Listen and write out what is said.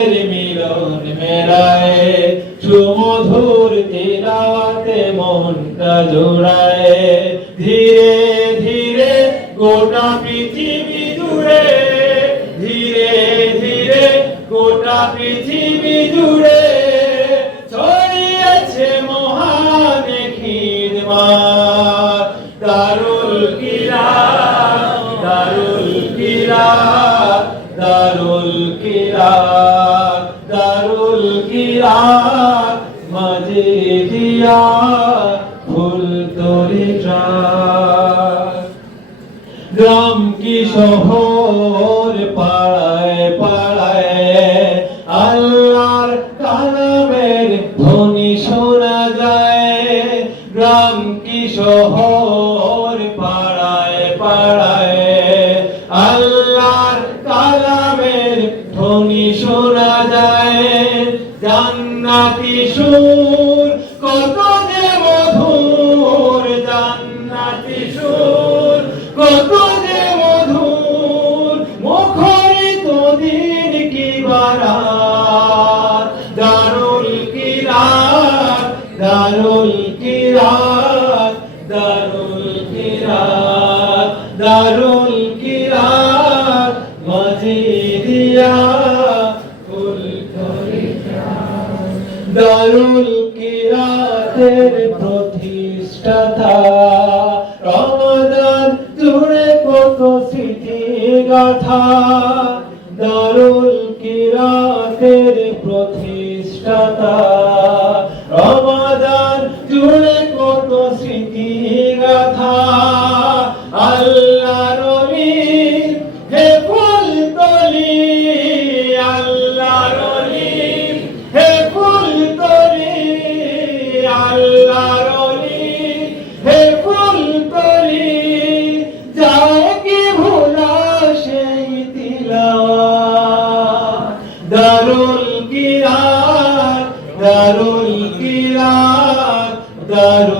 মিলন মেলায় সুমধুর তিলাওয়াতে মনটা জোড়ায় ধীরে ধীরে গোটা পৃথিবী জুড়ে ধীরে ধীরে গোটা পৃথিবী জুড়ে ছড়িয়েছে মহান খিদমত দারুল কিরাত দারুল কিরাত দারুল কিরাত দারুল কিরাত মাজিদিয়া ফুলতলিটা গ্রাম কি শহর পাড়ায় পাড়ায় আল্লাহর কালামের ধ্বনি শোনা যায় গ্রাম কি শহর পাড়ায় পাড়ায় আল্লাহর কালামের ধ্বনি শোনা যায় জান্নাতি সুর কত যে মধুর জান্নাতি সুর কত যে মধুর মুখরিত দিন কি বারাত দারুল কিরাত দারুল কিরাত দারুল কিরাত দারুল কিরাত মাজিদিয়া দারুল কিরাতের প্রতিষ্ঠাতা রমাদান জুড়ে কত স্মৃতি গাথা দারুল কিরাতের প্রতিষ্ঠাতা রমাদান জুড়ে কত স্মৃতি গাথা আল্লাহর ওলি হে ফুলতলি আল্লাহর ওলি হে ফুলতলি আল্লাহর ওলি হে ফুলতলি যায় কি ভোলা সেই তিলাওয়াত দারুল কিরাত দারুল কিরাত দারুল